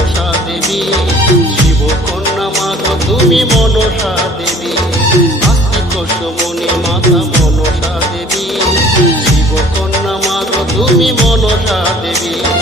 মনসা দেবী, শিবকন্যা মাগো তুমি মনসা দেবী, আস্তিক সমনি মাতা মনসা দেবী, শিবকন্যা মাগো তুমি মনসা দেবী।